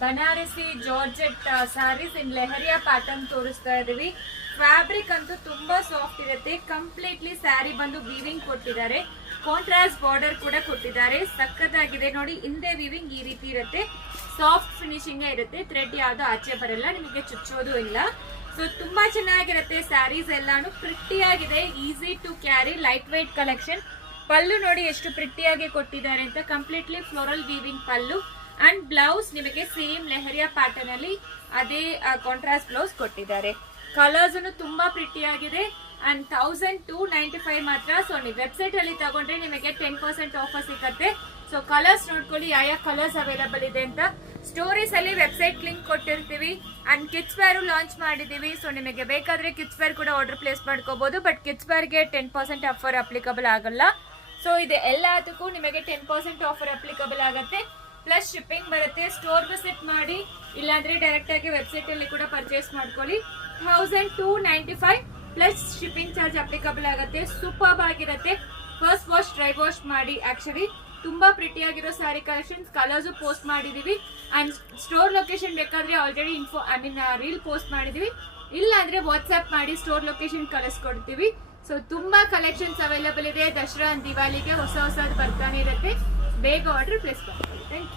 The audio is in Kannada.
ಬನಾರಸಿ ಜಾರ್ಜೆಟ್ ಸ್ಯಾರೀಸ್ ಇನ್ ಲೆಹರಿಯಾ ಪ್ಯಾಟರ್ನ್ ತೋರಿಸ್ತಾ ಇದೀವಿ. ಫ್ಯಾಬ್ರಿಕ್ ಅಂತೂ ತುಂಬಾ ಸಾಫ್ಟ್ ಇರುತ್ತೆ. ಕಂಪ್ಲೀಟ್ಲಿ ಸ್ಯಾರಿ ಬಂದು ವೀವಿಂಗ್ ಕೊಟ್ಟಿದ್ದಾರೆ, ಕಾಂಟ್ರಾಸ್ಟ್ ಬಾರ್ಡರ್ ಕೂಡ ಕೊಟ್ಟಿದ್ದಾರೆ. ಸಖತ್ತಾಗಿದೆ ನೋಡಿ. ಹಿಂದೆ ವೀವಿಂಗ್ ಈ ರೀತಿ ಇರುತ್ತೆ, ಸಾಫ್ಟ್ ಫಿನಿಶಿಂಗ್ ಇರುತ್ತೆ. ಥ್ರೆಡ್ ಯಾವ್ದು ಆಚೆ ಬರಲ್ಲ, ನಿಮಗೆ ಚುಚ್ಚೋದು ಇಲ್ಲ. ಸೊ ತುಂಬಾ ಚೆನ್ನಾಗಿರುತ್ತೆ. ಸ್ಯಾರೀಸ್ ಎಲ್ಲಾನು ಪ್ರಿಟಿ ಆಗಿದೆ, easy to carry, light weight collection. Pallu ನೋಡಿ ಎಷ್ಟು ಪ್ರಿಟಿಯಾಗಿ ಕೊಟ್ಟಿದ್ದಾರೆ ಅಂತ. Completely floral weaving pallu and blouse ನಿಮಗೆ ಸೇಮ್ ಲೆಹರಿಯಾ ಪ್ಯಾಟರ್ನ್ ಅಲ್ಲಿ ಅದೇ ಕಾಂಟ್ರಾಸ್ಟ್ ಬ್ಲೌಸ್ ಕೊಟ್ಟಿದ್ದಾರೆ. ಕಲರ್ಸ್ ತುಂಬಾ ಪ್ರಿಟಿ ಆಗಿದೆ ಅಂಡ್ 1295 ಮಾತ್ರ. ಸೊ ನೀವು ವೆಬ್ಸೈಟ್ ಅಲ್ಲಿ ತಗೊಂಡ್ರೆ ನಿಮಗೆ 10% ಆಫರ್ ಸಿಗುತ್ತೆ. ಸೊ ಕಲರ್ಸ್ ನೋಡ್ಕೊಳ್ಳಿ, ಯಾವ ಕಲರ್ಸ್ ಅವೈಲಬಲ್ ಇದೆ ಅಂತ. ಸ್ಟೋರೀಸ್ ಅಲ್ಲಿ ವೆಬ್ಸೈಟ್ ಲಿಂಕ್ ಕೊಟ್ಟಿರ್ತೀವಿ ಅಂಡ್ ಕಿಡ್ಸ್ ವೇರ್ ಲಾಂಚ್ ಮಾಡಿದೀವಿ. ಸೊ ನಿಮಗೆ ಬೇಕಾದ್ರೆ ಕಿಡ್ಸ್ ವೇರ್ ಕೂಡ ಆರ್ಡರ್ ಪ್ಲೇಸ್ ಮಾಡ್ಕೋಬಹುದು. ಬಟ್ ಕಿಡ್ಸ್ ವೇರ್ಗೆ 10% ಆಫರ್ ಅಪ್ಲಿಕಬಲ್ ಆಗಲ್ಲ. ಸೊ ಇದು ಎಲ್ಲದಕ್ಕೂ ನಿಮಗೆ 10% ಆಫರ್ ಅಪ್ಲಿಕಬಲ್ ಆಗುತ್ತೆ, ಪ್ಲಸ್ ಶಿಪ್ಪಿಂಗ್ ಬರುತ್ತೆ. ಸ್ಟೋರ್ ವಿಸಿಟ್ ಮಾಡಿ, ಇಲ್ಲಾಂದ್ರೆ ಡೈರೆಕ್ಟ್ ಆಗಿ ವೆಬ್ಸೈಟ್ ಅಲ್ಲಿ ಕೂಡ ಪರ್ಚೇಸ್ ಮಾಡ್ಕೊಳ್ಳಿ. 1295 ಪ್ಲಸ್ ಶಿಪ್ಪಿಂಗ್ ಚಾರ್ಜ್ ಅಪ್ಲಿಕಬಲ್ ಆಗುತ್ತೆ. ಸೂಪರ್ ಆಗಿರುತ್ತೆ. ಫಸ್ಟ್ ವಾಶ್, ಡ್ರೈ ವಾಶ್ ಮಾಡಿ. ಆಕ್ಚುಲಿ ತುಂಬಾ ಪ್ರಿಟಿ ಆಗಿರೋ ಸ್ಯಾರಿ ಕಲೆಕ್ಷನ್ಸ್, ಕಲರ್ಸ್ ಪೋಸ್ಟ್ ಮಾಡಿದೀವಿ ಅಂಡ್ ಸ್ಟೋರ್ ಲೊಕೇಶನ್ ಬೇಕಾದ್ರೆ ಆಲ್ರೆಡಿ ರೀಲ್ ಪೋಸ್ಟ್ ಮಾಡಿದೀವಿ. ಇಲ್ಲ ಅಂದ್ರೆ ವಾಟ್ಸ್ಆಪ್ ಮಾಡಿ ಸ್ಟೋರ್ ಲೊಕೇಶನ್ ಕಳಿಸ್ಕೊಡ್ತೀವಿ. ಸೊ ತುಂಬಾ ಕಲೆಕ್ಷನ್ಸ್ ಅವೈಲಬಲ್ ಇದೆ. ದಸರಾ ಅಂಡ್ ದಿವಾಲಿಗೆ ಹೊಸ ಹೊಸದು ಬರ್ತಾನೆ ಇರುತ್ತೆ. ಬೇಗ ಆರ್ಡರ್ ಪ್ಲೇಸ್ ಮಾಡ್ಕೊಳ್ಳಿ. Thank you.